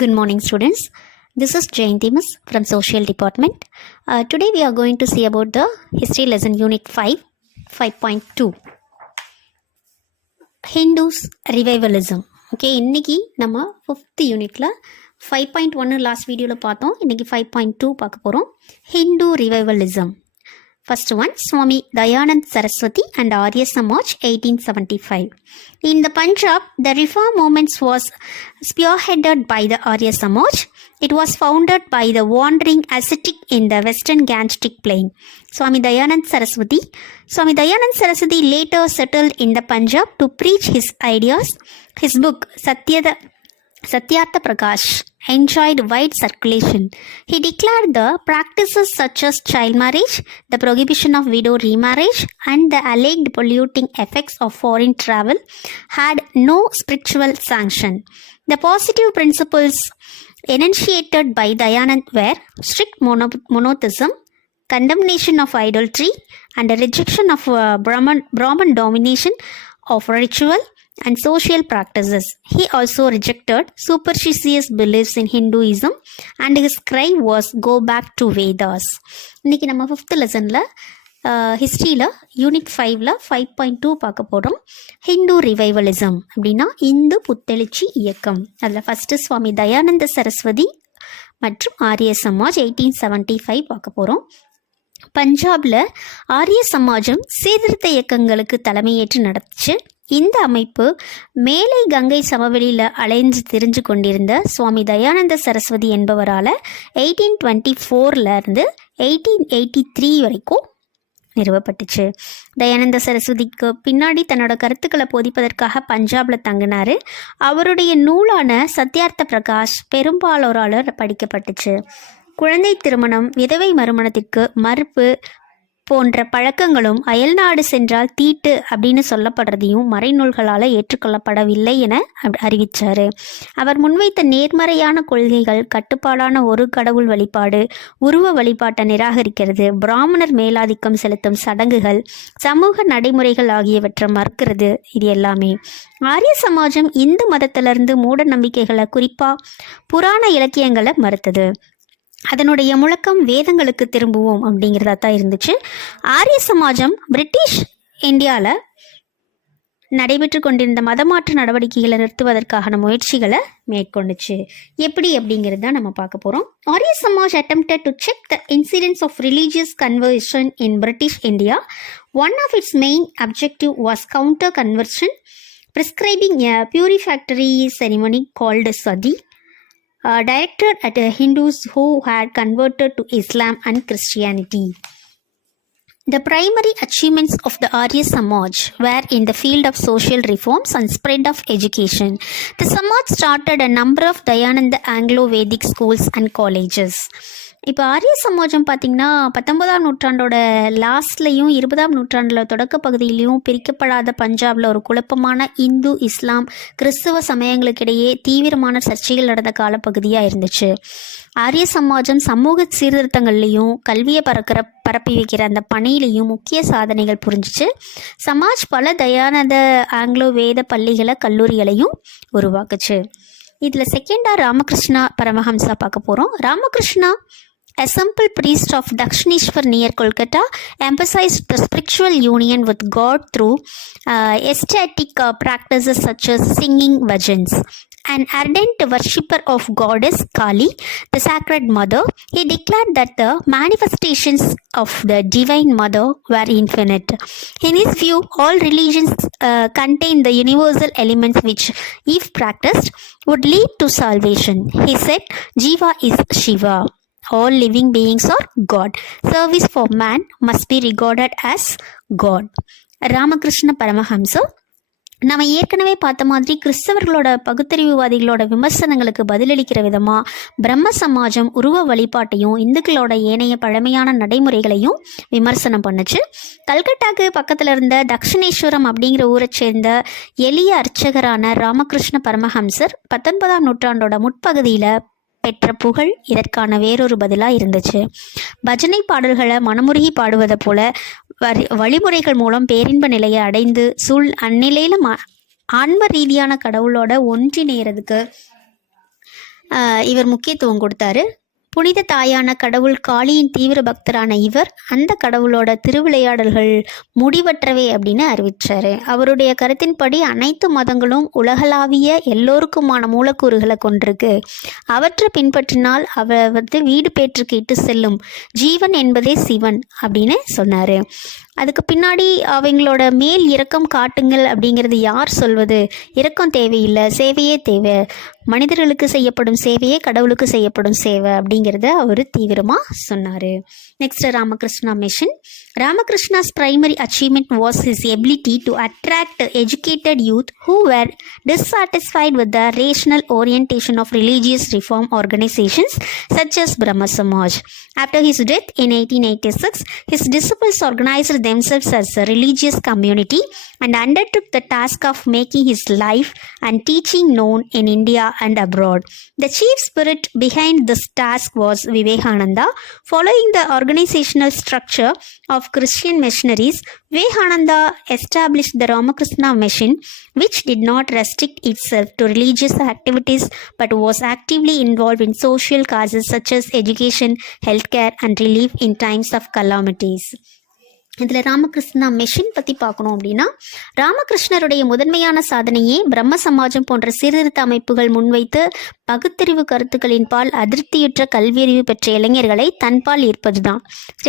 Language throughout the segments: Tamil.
Good morning, students. This is Jayanti Miss from Social Department. Today we are going to see about the History Lesson Unit 5, 5.2. Hindus Revivalism. Okay, இன்னைக்கு நம்ம 5th யூனிட்ல 5.1 லாஸ்ட் வீடியோவில் பார்த்தோம். இன்னைக்கு 5.2 பார்க்க போகிறோம். Hindu Revivalism. First one, Swami Dayanand Saraswati and Arya Samaj, 1875. In the Punjab, the reform movement was spearheaded by the Arya Samaj. It was founded by the wandering ascetic in the western Gangetic plain, Swami Dayanand Saraswati. Swami Dayanand Saraswati later settled in the Punjab to preach his ideas. His book, Satyartha Prakash, enjoyed wide circulation. He declared the practices such as child marriage, the prohibition of widow remarriage, and the alleged polluting effects of foreign travel had no spiritual sanction. The positive principles enunciated by Dayanand were strict monotheism, condemnation of idolatry, and a rejection of Brahman domination of ritual and social practices. He also rejected superstitious beliefs in Hinduism, and his cry was go back to Vedas. இன்னைக்கு நம்ம 5th லெசனில் ஹிஸ்ட்ரியில் யூனிட் 5ல் 5.2 பார்க்க போகிறோம். ஹிந்து ரிவைவலிசம் அப்படின்னா இந்து புத்தெழுச்சி இயக்கம். அதில் ஃபஸ்ட்டு சுவாமி தயானந்த சரஸ்வதி மற்றும் ஆரிய சமாஜ் 1875 பார்க்க போகிறோம். பஞ்சாபில் ஆரிய சமாஜம் சீர்திருத்த இயக்கங்களுக்கு தலைமையேற்று நடத்துச்சு. இந்த அமைப்பு மேலை கங்கை சமவெளியில் அலைஞ்சு திரிஞ்சு கொண்டிருந்த சுவாமி தயானந்த சரஸ்வதி என்பவரால் 1824 1883 வரைக்கும் நிறுவப்பட்டுச்சு. தயானந்த சரஸ்வதிக்கு பின்னாடி தன்னோட கருத்துக்களை போதிப்பதற்காக பஞ்சாபில் தங்கினார். அவருடைய நூலான சத்யார்த்த பிரகாஷ் பெரும்பாலோரால் படிக்கப்பட்டுச்சு. குழந்தை திருமணம், விதவை மறுமணத்திற்கு மறுப்பு போன்ற பழக்கங்களும் அயல்நாடு சென்றால் தீட்டு அப்படின்னு சொல்லப்படுறதையும் மறைநூல்களால் ஏற்றுக்கொள்ளப்படவில்லை என அறிவித்தார். அவர் முன்வைத்த நேர்மறையான கொள்கைகள் கட்டுப்பாடான ஒரு கடவுள் வழிபாடு, உருவ வழிபாட்டை நிராகரிக்கிறது, பிராமணர் மேலாதிக்கம் செலுத்தும் சடங்குகள், சமூக நடைமுறைகள் ஆகியவற்றை மறுக்கிறது. இது எல்லாமே ஆரிய சமாஜம் இந்து மதத்திலிருந்து மூட நம்பிக்கைகளை, குறிப்பாக புராண இலக்கியங்களை மறுத்தது. அதனுடைய முழக்கம் வேதங்களுக்கு திரும்புவோம் அப்படிங்கிறதா தான் இருந்துச்சு. ஆரிய சமாஜம் பிரிட்டிஷ் இந்தியாவில் நடைபெற்று கொண்டிருந்த மதமாற்ற நடவடிக்கைகளை நிறுத்துவதற்கான முயற்சிகளை மேற்கொண்டுச்சு. எப்படி அப்படிங்கிறது தான் நம்ம பார்க்க போகிறோம். ஆரிய Samaj attempted to check the incidence of religious conversion in British India. One of its main objective was counter conversion, prescribing a purificatory ceremony called sati, directed at Hindus who had converted to Islam and Christianity. The primary achievements of the Arya Samaj were in the field of social reforms and spread of education. The Samaj started a number of Dayananda Anglo-Vedic schools and colleges. இப்போ ஆரிய சமாஜம் பார்த்திங்கன்னா 19ஆம் நூற்றாண்டோட லாஸ்ட்லேயும் 20ஆம் நூற்றாண்டில் தொடக்க பகுதியிலையும் பிரிக்கப்படாத பஞ்சாபில் ஒரு குழப்பமான இந்து, இஸ்லாம், கிறிஸ்துவ சமயங்களுக்கிடையே தீவிரமான சர்ச்சைகள் நடந்த காலப்பகுதியாக இருந்துச்சு. ஆரிய சமாஜம் சமூக சீர்திருத்தங்கள்லையும் கல்வியை பரப்பி வைக்கிற அந்த பணியிலையும் முக்கிய சாதனைகள் புரிஞ்சிச்சு. சமாஜ் பல தயானந்த ஆங்கிலோ வேத பள்ளிகளை, கல்லூரிகளையும் உருவாக்குச்சு. இதில் செகண்டாக ராமகிருஷ்ணா பரமஹம்சா பார்க்க போகிறோம். Ramakrishna, a simple priest of Dakshineshwar near Kolkata, emphasized the spiritual union with God through ecstatic practices such as singing bhajans. An ardent worshipper of goddess Kali, the sacred mother, he declared that the manifestations of the divine mother were infinite. In his view, all religions contain the universal elements which, if practiced, would lead to salvation. He said, Jiva is Shiva. All living beings are God. Service for man must be regarded as God. Ramakrishna Paramahamsa நம்ம ஏற்கனவே பார்த்த மாதிரி கிறிஸ்தவர்களோட பகுத்தறிவுவாதிகளோட விமர்சனங்களுக்கு பதிலளிக்கிற விதமாக பிரம்ம சமாஜம் உருவ வழிபாட்டையும் இந்துக்களோட ஏனைய பழமையான நடைமுறைகளையும் விமர்சனம் பண்ணுச்சு. கல்கட்டாக்கு பக்கத்தில் இருந்த தக்ஷிணேஸ்வரம் அப்படிங்கிற ஊரை சேர்ந்த எளிய அர்ச்சகரான ராமகிருஷ்ண பரமஹம்சர் 19ஆம் நூற்றாண்டோட முற்பகுதியில் பெற்ற புகழ் இதற்கான வேறொரு பதிலாக இருந்துச்சு. பஜனை பாடல்களை மனமுருகி பாடுவதை போல வழிமுறைகள் மூலம் பேரின்ப நிலையை அடைந்து அந்நிலையில் ஆன்ம ரீதியான கடவுளோட ஒன்றிணைகிறதுக்கு இவர் முக்கியத்துவம் கொடுத்தாரு. புனித தாயான கடவுள் காளியின் தீவிர பக்தரான இவர் அந்த கடவுளோட திருவிளையாடல்கள் முடிவற்றவை அப்படின்னு அறிவிச்சாரு. அவருடைய கருத்தின்படி அனைத்து மதங்களும் உலகளாவிய எல்லோருக்குமான மூலக்கூறுகளை கொண்டிருக்கு. அவற்றை பின்பற்றினால் வீடு பேற்றுக்கு இட்டு செல்லும் ஜீவன் என்பதே சிவன் அப்படின்னு சொன்னார். அதுக்கு பின்னாடி அவங்களோட மேல் இரக்கம் காட்டுங்கள் அப்படிங்கிறது யார் சொல்வது? இரக்கம் தேவையில்லை, சேவையே தேவை. மனிதர்களுக்கு செய்யப்படும் சேவையே கடவுளுக்கு செய்யப்படும் சேவை அப்படிங்கிறத அவர் தீவிரமாக சொன்னார். Next Ramakrishna mission. Ramakrishna's primary achievement was his ability to attract educated youth who were dissatisfied with the rational orientation of religious reform organizations such as Brahma Samaj. After his death in 1886, his disciples organized themselves as a religious community and undertook the task of making his life and teaching known in India and abroad. The chief spirit behind this task was Vivekananda. Following the organizational structure of Christian missionaries, Vivekananda established the Ramakrishna Mission, which did not restrict itself to religious activities but was actively involved in social causes such as education, healthcare, and relief in times of calamities. இதில் ராமகிருஷ்ணா மிஷன் பற்றி பார்க்கணும் அப்படின்னா, ராமகிருஷ்ணருடைய முதன்மையான சாதனையே பிரம்ம சமாஜம் போன்ற சீர்திருத்த அமைப்புகள் முன்வைத்து பகுத்தறிவு கருத்துக்களின் பால் அதிருப்தியுற்ற கல்வியறிவு பெற்ற இளைஞர்களை தன்பால் ஈர்ப்பது தான்.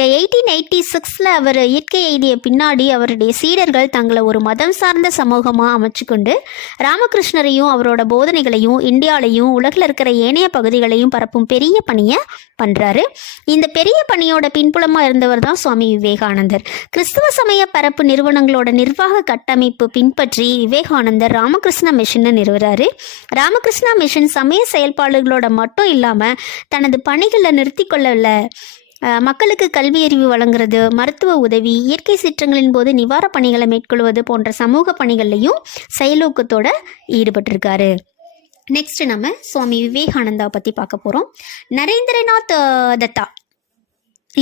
1886 அவர் இயற்கை எய்திய பின்னாடி அவருடைய சீடர்கள் தங்களை ஒரு மதம் சார்ந்த சமூகமாக அமைச்சுக்கொண்டு ராமகிருஷ்ணரையும் அவரோட போதனைகளையும் இந்தியாவிலையும் உலகில் இருக்கிற ஏனைய பகுதிகளையும் பரப்பும் பெரிய பணியை பண்ணுறாரு. இந்த பெரிய பணியோட பின்புலமாக இருந்தவர் தான் சுவாமி விவேகானந்தர். கிறிஸ்தவ சமய பரப்பு நிறுவனங்களோட நிர்வாக கட்டமைப்பு பின்பற்றி விவேகானந்தர் ராமகிருஷ்ணா மிஷன் நிறுவுறாரு. ராமகிருஷ்ணா மிஷன் சமய செயல்பாடுகளோட மட்டும் இல்லாமல் தனது பணிகளை நிறுத்தி கொள்ளல. மக்களுக்கு கல்வி அறிவு வழங்குறது, மருத்துவ உதவி, இயற்கை சீற்றங்களின் போது நிவாரண பணிகளை மேற்கொள்வது போன்ற சமூக பணிகள்லையும் செயலூக்கத்தோட ஈடுபட்டிருக்காரு. நெக்ஸ்ட் நம்ம சுவாமி விவேகானந்தா பற்றி பார்க்க போகிறோம். Narendranath Datta,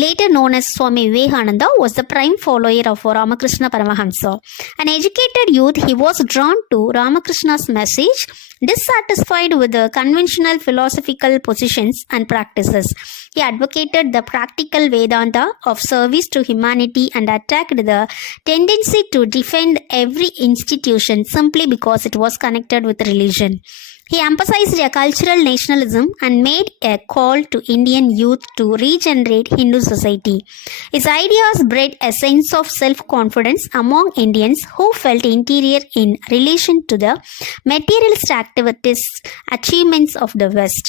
later known as Swami Vivekananda, was the prime follower of Ramakrishna Paramahamsa. An educated youth, he was drawn to Ramakrishna's message. Dissatisfied with the conventional philosophical positions and practices, he advocated the practical Vedanta of service to humanity and attacked the tendency to defend every institution simply because it was connected with religion. He emphasized a cultural nationalism and made a call to Indian youth to regenerate Hindu society. His ideas bred a sense of self-confidence among Indians who felt inferior in relation to the materialist activities achievements of the West.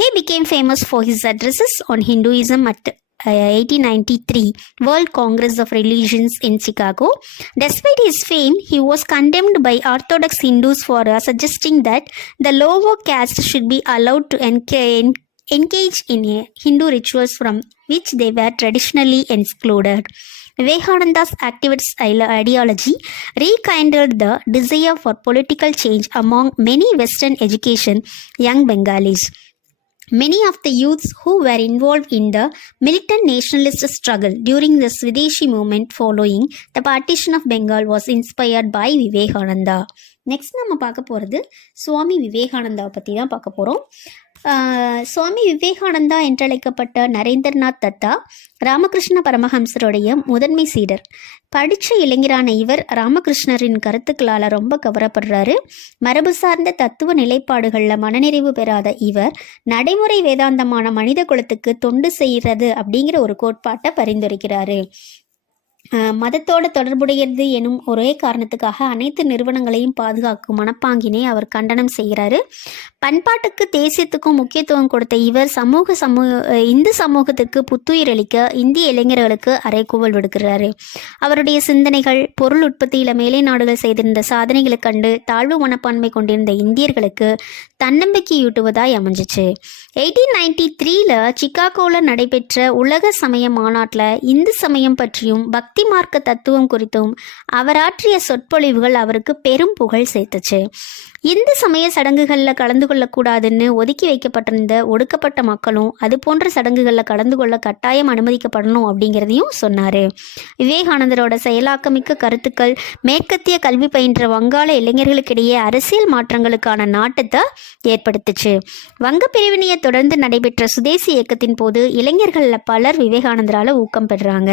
He became famous for his addresses on Hinduism at 1893 World Congress of Religions in Chicago. Despite his fame, he was condemned by Orthodox Hindus for suggesting that the lower caste should be allowed to engage in Hindu rituals from which they were traditionally excluded. Vivekananda's activist ideology rekindled the desire for political change among many Western education young Bengalis. Many of the youths who were involved in the militant nationalist struggle during the Swadeshi movement following the partition of Bengal was inspired by Vivekananda. Next நம்ம பார்க்க போகிறது சுவாமி விவேகானந்தாவை பற்றி தான் பார்க்க போகிறோம். சுவாமி விவேகானந்தா என்றழைக்கப்பட்ட நரேந்திரநாத் தத்தா ராமகிருஷ்ண பரமஹம்சருடைய முதன்மை சீடர். படித்த இளைஞரான இவர் ராமகிருஷ்ணரின் கருத்துக்களால் ரொம்ப கவரப்படுறாரு. மரபு சார்ந்த தத்துவ நிலைப்பாடுகளில் மனநிறைவு பெறாத இவர் நடைமுறை வேதாந்தமான மனித குலத்துக்கு தொண்டு செய்கிறது அப்படிங்கிற ஒரு கோட்பாட்டை பரிந்துரைக்கிறாரு. மதத்தோடு தொடர்புடையது எனும் ஒரே காரணத்துக்காக அனைத்து நிறுவனங்களையும் பாதுகாக்கும் மனப்பாங்கினை அவர் கண்டனம் செய்கிறாரு. பண்பாட்டுக்கு தேசியத்துக்கும் முக்கியத்துவம் கொடுத்த இவர் இந்து சமூகத்துக்கு புத்துயிர் அளிக்க இந்திய இளைஞர்களுக்கு அறைகூவல் விடுக்கிறாரு. அவருடைய சிந்தனைகள் பொருள் உற்பத்தியில் மேலை நாடுகள் செய்திருந்த சாதனைகளை கண்டு தாழ்வு மனப்பான்மை கொண்டிருந்த இந்தியர்களுக்கு தன்னம்பிக்கையூட்டுவதாய் அமைஞ்சிச்சு. 1893 சிகாகோவில் நடைபெற்ற உலக சமய மாநாட்டில் இந்து சமயம் பற்றியும் பக்தி பக்தி மார்க்க தத்துவம் குறித்தும் அவர் ஆற்றிய சொற்பொழிவுகள் அவருக்கு பெரும் புகழ் சேர்த்துச்சு. இந்து சமய சடங்குகளில் கலந்து கொள்ளக்கூடாதுன்னு ஒதுக்கி வைக்கப்பட்டிருந்த ஒடுக்கப்பட்ட மக்களும் அது போன்ற சடங்குகளில் கலந்து கொள்ள கட்டாயம் அனுமதிக்கப்படணும் அப்படிங்கிறதையும் சொன்னார். விவேகானந்தரோட செயலாக்கமிக்க கருத்துக்கள் மேற்கத்திய கல்வி பயின்ற வங்காள இளைஞர்களுக்கிடையே அரசியல் மாற்றங்களுக்கான நாட்டத்தை ஏற்படுத்துச்சு. வங்க பிரிவினையை தொடர்ந்து நடைபெற்ற சுதேசி இயக்கத்தின் போது இளைஞர்களில் பலர் விவேகானந்தரால் ஊக்கம் பெறுறாங்க.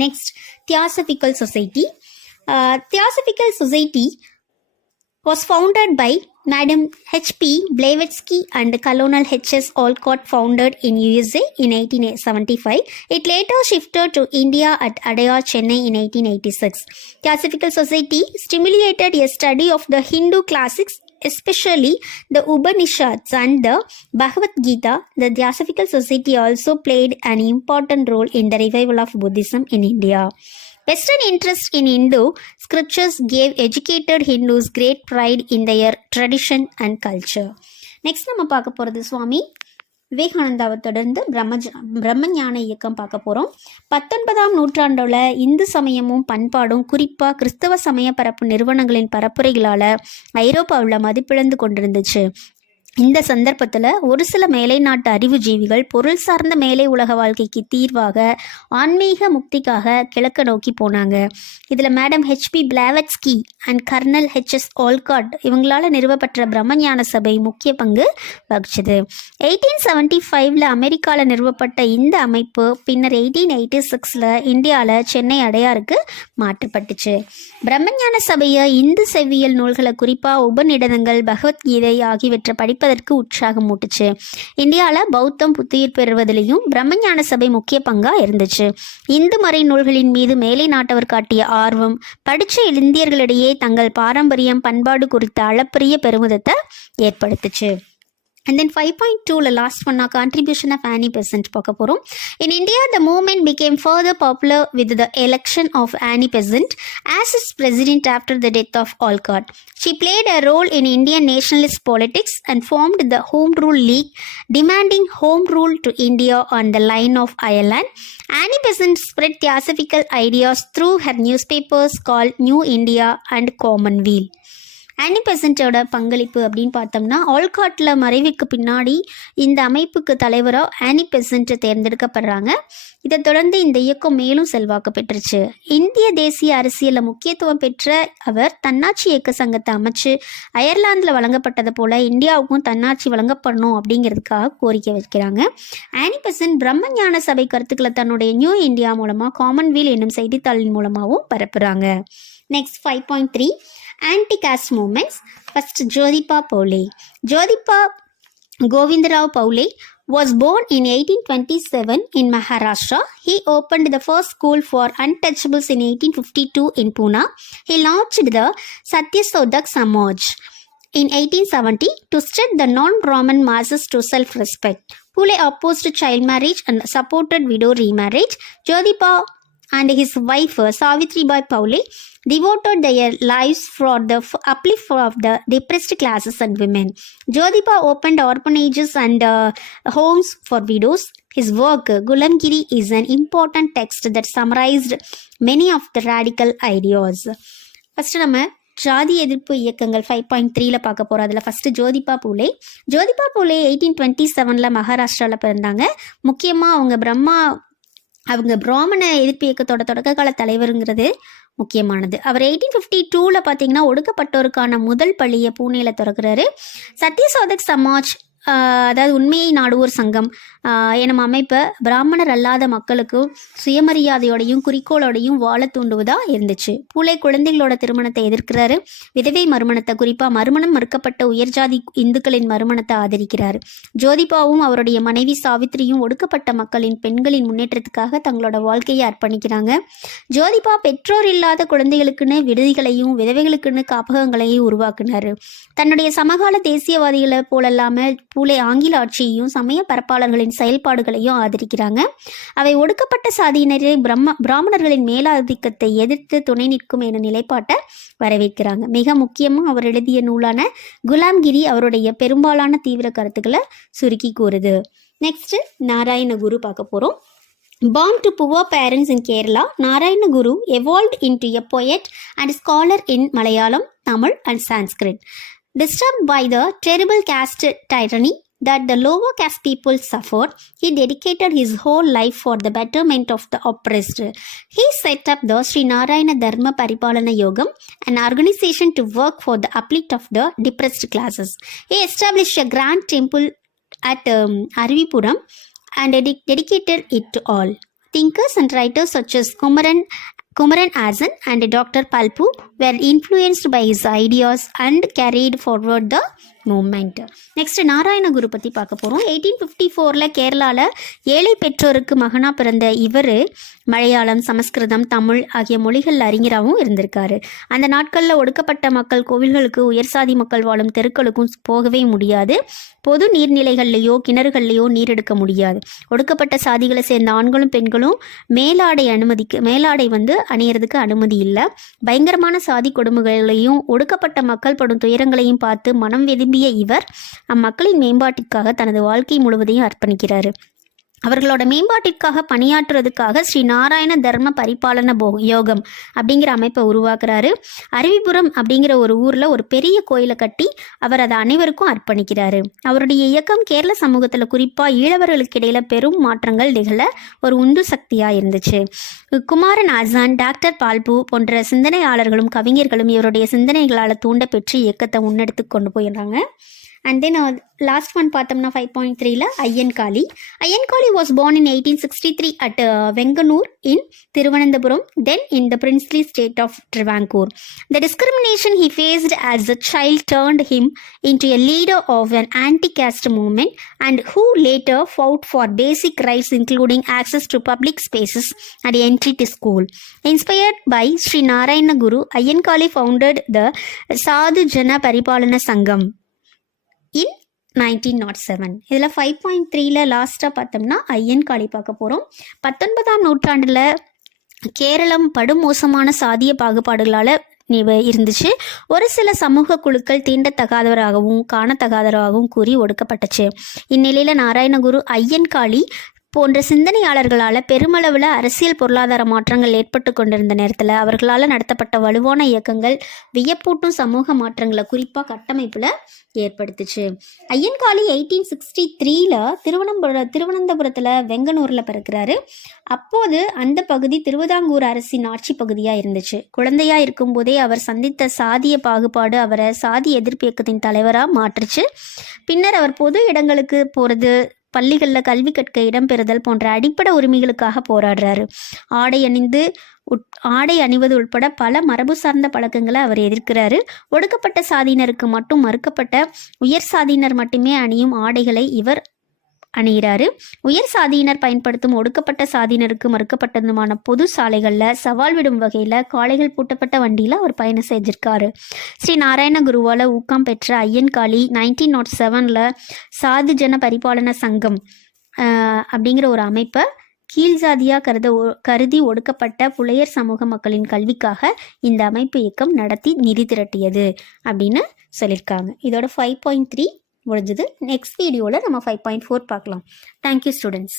Next, theosophical society. Theosophical society was founded by Madam H.P. Blavatsky and Colonel H.S. Olcott, founded in USA in 1875. It later shifted to India at Adaya, Chennai in 1886. Theosophical Society stimulated a study of the Hindu classics, especially the Upanishads and the Bhagavad Gita. The Theosophical Society also played an important role in the revival of Buddhism in India. Western interest in Hindu scriptures gave educated Hindus great pride in their tradition and culture. Next நம்ம பார்க்க போகிறது சுவாமி விவேகானந்தாவை தொடர்ந்து பிரம்மஞான இயக்கம் பார்க்க போகிறோம். 19ஆம் நூற்றாண்டோட இந்து சமயமும் பண்பாடும் குறிப்பாக கிறிஸ்தவ சமய பரப்பு நிறுவனங்களின் பரப்புரைகளால் ஐரோப்பாவில் மதிப்பிழந்து கொண்டிருந்துச்சு. இந்த சந்தர்ப்பத்தில் ஒரு சில மேலை நாட்டு அறிவுஜீவிகள் பொருள் சார்ந்த மேலை உலக வாழ்க்கைக்கு தீர்வாக ஆன்மீக முக்திக்காக கிழக்க நோக்கி போனாங்க. இதில் madam HP Blavatsky and colonel HS Olcott இவங்களால் நிறுவப்பட்ட பிரம்மஞான சபை முக்கிய பங்கு வகிச்சது. 1875 அமெரிக்காவில் நிறுவப்பட்ட இந்த அமைப்பு பின்னர் 1886 இந்தியாவில் சென்னை அடையாருக்கு மாற்றப்பட்டுச்சு. பிரம்மஞான சபையை இந்து செவ்வியல் நூல்களை குறிப்பாக உபநிடதங்கள், பகவத்கீதை ஆகியவற்றை படிப்பதற்கு உற்சாகம் மூட்டுச்சு. இந்தியாவில் பௌத்தம் புத்துயிர் பெறுவதிலையும் பிரம்மஞான சபை முக்கிய பங்காக இருந்துச்சு. இந்து மறை நூல்களின் மீது மேலை நாட்டவர் காட்டிய ஆர்வம் படித்த இந்தியர்களிடையே தங்கள் பாரம்பரியம் பண்பாடு குறித்த அளப்பரிய பெருமிதத்தை ஏற்படுத்துச்சு. And then 5.2 last one, contribution of Annie Besant பார்க்க போகிறோம். In India, the movement became further popular with the election of Annie Besant as its president after the death of Olcott. She played a role in Indian nationalist politics and formed the Home Rule League, demanding home rule to India on the line of Ireland. Annie Besant spread theosophical ideas through her newspapers called New India and Commonweal. ஆனி பெசன்ட்டோட பங்களிப்பு அப்படின்னு பார்த்தோம்னா, ஆல்காட்டில் மறைவுக்கு பின்னாடி இந்த அமைப்புக்கு தலைவராக ஆனி பெசன்ட் தேர்ந்தெடுக்கப்படுறாங்க. இதை தொடர்ந்து இந்த இயக்கம் மேலும் செல்வாக்கு பெற்றுச்சு. இந்திய தேசிய அரசியலில் முக்கியத்துவம் பெற்ற அவர் தன்னாட்சி இயக்க சங்கத்தை அமைச்சு அயர்லாந்தில் வழங்கப்பட்டது போல இந்தியாவுக்கும் தன்னாட்சி வழங்கப்படணும் அப்படிங்கிறதுக்காக கோரிக்கை வைக்கிறாங்க. ஆனி பெசன்ட் பிரம்மஞான சபை கருத்துக்களை தன்னுடைய நியூ இந்தியா மூலமாக காமன்வீல் என்னும் செய்தித்தாளின் மூலமாகவும் பரப்புகிறாங்க. Next 5.3 anti-caste movements. First, Jyotiba Phule. Jyotiba Govindarao Phule was born in 1827 in Maharashtra. He opened the first school for untouchables in 1852 in Pune. He launched the Satyasodak Samaj in 1870 to stir the non-Brahmin masses to self-respect. Phule opposed child marriage and supported widow remarriage. Jyotiba and his wife Savitribai Phule devoted their lives for the uplift of the depressed classes and women. Jyotiba opened orphanages and homes for widows. His work, Gulamgiri, is an important text that summarized many of the radical ideas. First, நம்ம ஜாதி எதிர்ப்பு இயக்கங்கள் 5.3 பார்க்க போகிறோம். அதில் ஃபஸ்ட்டு ஜோதிபா பூலே. ஜோதிபா பூலே 1827 மகாராஷ்டிராவில் பிறந்தாங்க. முக்கியமாக அவங்க பிராமண எதிர்ப்பு இயக்கத்தோட தொடக்க கால தலைவருங்கிறது முக்கியமானது. அவர் 1852 பார்த்தீங்கன்னா ஒடுக்கப்பட்டோருக்கான முதல் பள்ளியை பூனேல திறக்கிறாரு. சத்யசோதக் சமாஜ், அதாவது உண்மையை நாடுவோர் சங்கம் எனும் அமைப்பை பிராமணர் அல்லாத மக்களுக்கும் சுயமரியாதையோடையும் குறிக்கோளோடையும் வாழ தூண்டுவதாக இருந்துச்சு. பூலே குழந்தைகளோட திருமணத்தை எதிர்க்கிறாரு. விதவை மறுமணத்தை, குறிப்பாக மறுமணம் மறுக்கப்பட்ட உயர்ஜாதி இந்துக்களின் மறுமணத்தை ஆதரிக்கிறார். ஜோதிபாவும் அவருடைய மனைவி சாவித்திரியும் ஒடுக்கப்பட்ட மக்களின் பெண்களின் முன்னேற்றத்துக்காக தங்களோட வாழ்க்கையை அர்ப்பணிக்கிறாங்க. ஜோதிபா பெற்றோர் இல்லாத குழந்தைகளுக்குன்னு விடுதிகளையும் விதவைகளுக்குன்னு காப்பகங்களையும் உருவாக்குனார். தன்னுடைய சமகால தேசியவாதிகளை போலல்லாமல் பூலே ஆங்கில ஆட்சியையும் சமய பரப்பாளர்களின் செயல்பாடுகளையும் ஆதரிக்கிறாங்க. அவை ஒடுக்கப்பட்ட சாதியினரை பிராமணர்களின் மேலாதிக்கத்தை எதிர்த்து துணை நிற்கும் என நிலைப்பாட்டை வரவேற்கிறாங்க. மிக முக்கியமாக அவர் எழுதிய நூலான குலாம்கிரி அவருடைய பெரும்பாலான தீவிர கருத்துக்களை சுருக்கி கூறுது. நெக்ஸ்ட் நாராயண குரு பார்க்க போகிறோம். Born to poor parents in Kerala, Narayana Guru evolved into a poet and scholar in Malayalam, Tamil, and Sanskrit. Disturbed by the terrible caste tyranny that the lower caste people suffered, he dedicated his whole life for the betterment of the oppressed. He set up the Sri Narayana Dharma Paripalana Yogam, an organization to work for the uplift of the depressed classes. He established a grand temple at Arivipuram and dedicated it to all. Thinkers and writers such as Kumaran Azan and Dr. Palpu were influenced by his ideas and carried forward the movement. Next Narayana Guru பற்றி பார்க்க போகிறோம். 1854 கேரளாவில் ஏழை பெற்றோருக்கு மகனாக பிறந்த இவர் மலையாளம், சமஸ்கிருதம், தமிழ் ஆகிய மொழிகள் அறிஞராகவும் இருந்திருக்காரு. அந்த நாட்களில் ஒடுக்கப்பட்ட மக்கள் கோவில்களுக்கு, உயர்சாதி மக்கள் வாழும் தெருக்களுக்கும் போகவே முடியாது. பொது நீர்நிலைகள்லையோ கிணறுகள்லையோ நீர் எடுக்க முடியாது. ஒடுக்கப்பட்ட சாதிகளை சேர்ந்த ஆண்களும் பெண்களும் மேலாடை அணியறதுக்கு அனுமதி இல்லை. பயங்கரமான சாதி கொடுமைகளையும் ஒடுக்கப்பட்ட மக்கள் படும் துயரங்களையும் பார்த்து மனம் விரும்பிய இவர் அம்மக்களின் மேம்பாட்டிற்காக தனது வாழ்க்கை முழுவதையும் அர்ப்பணிக்கிறார். அவர்களோட மேம்பாட்டிற்காக பணியாற்றுவதற்காக ஸ்ரீ நாராயண தர்ம பரிபாலன யோகம் அப்படிங்கிற அமைப்பை உருவாக்குறாரு. அருவிபுரம் அப்படிங்கிற ஒரு ஊரில் ஒரு பெரிய கோயிலை கட்டி அவர் அதை அனைவருக்கும் அர்ப்பணிக்கிறாரு. அவருடைய இயக்கம் கேரள சமூகத்தில் குறிப்பாக ஈழவர்களுக்கு இடையில பெரும் மாற்றங்கள் நிகழ ஒரு உந்து சக்தியாக இருந்துச்சு. குமாரன் ஆசான், டாக்டர் பால்பு போன்ற சிந்தனையாளர்களும் கவிஞர்களும் இவருடைய சிந்தனைகளால் தூண்ட பெற்று இயக்கத்தை முன்னெடுத்து கொண்டு போயிடுறாங்க. And then last one பார்த்தோம்னா 5.3ல Ayyankali was born in 1863 at Venganur in Thiruvananthapuram, then in the princely state of Travancore. The discrimination he faced as a child turned him into a leader of an anti-caste movement and who later fought for basic rights including access to public spaces and entry to school. Inspired by Sri Narayana Guru, Ayyankali founded the Sadhu Jana Paripalana Sangam in 1907. இதில் 5.3ல லாஸ்ட்டாக பார்த்தோம்னா ஐயன்காளி பார்க்க போகிறோம். 19ஆம் நூற்றாண்டில் கேரளம் படுமோசமான சாதிய பாகுபாடுகளால் இருந்துச்சு. ஒரு சில சமூக குழுக்கள் தீண்டத்தகாதவராகவும் காணத்தகாதவராகவும் கூறி ஒடுக்கப்பட்டுச்சு. இந்நிலையில் நாராயணகுரு ஐயன்காளி போன்ற சிந்தனையாளர்களால் பெருமளவில் அரசியல் பொருளாதார மாற்றங்கள் ஏற்பட்டு கொண்டிருந்த நேரத்தில் அவர்களால் நடத்தப்பட்ட வலுவான இயக்கங்கள் வியப்பூட்டும் சமூக மாற்றங்களை குறிப்பாக கட்டமைப்பில் ஏற்படுத்துச்சு. ஐயன்காளி 1863ல திருவனந்தபுரத்தில் வெங்கனூரில் பிறக்கிறாரு. அப்போது அந்த பகுதி திருவிதாங்கூர் அரசின் ஆட்சி பகுதியாக இருந்துச்சு. குழந்தையாக இருக்கும்போதே அவர் சந்தித்த சாதிய பாகுபாடு அவரை சாதி எதிர்ப்பு இயக்கத்தின் தலைவராக மாற்றுச்சு. பின்னர் அவர் பொது இடங்களுக்கு போகிறது, பள்ளிகளில் கல்வி கற்க இடம்பெறுதல் போன்ற அடிப்படை உரிமைகளுக்காக போராடுறாரு. ஆடை அணிவது உட்பட பல மரபு சார்ந்த பழக்கங்களை அவர் எதிர்க்கிறாரு. ஒடுக்கப்பட்ட சாதியினருக்கு மட்டும் மறுக்கப்பட்ட உயர் சாதியினர் மட்டுமே அணியும் ஆடைகளை இவர் அணிகிறாரு. உயர் சாதியினர் பயன்படுத்தும் ஒடுக்கப்பட்ட சாதியினருக்கு மறுக்கப்பட்டதுமான பொது சாலைகளில் சவால் விடும் வகையில் காளைகள் பூட்டப்பட்ட வண்டியில் அவர் பயணம் செஞ்சிருக்காரு. ஸ்ரீ நாராயண குருவால் ஊக்கம் பெற்ற ஐயன்காளி 1907ல் சாது ஜன பரிபாலன சங்கம் அப்படிங்கிற ஒரு அமைப்பை கீழ்சாதியாக கருதி ஒடுக்கப்பட்ட புலையர் சமூக மக்களின் கல்விக்காக இந்த அமைப்பு இயக்கம் நடத்தி நிதி திரட்டியது அப்படின்னு சொல்லியிருக்காங்க. இதோட 5.3 முடிஞ்சது. நெக்ஸ்ட் வீடியோவில் நம்ம 5.4 பார்க்கலாம். Thank you students.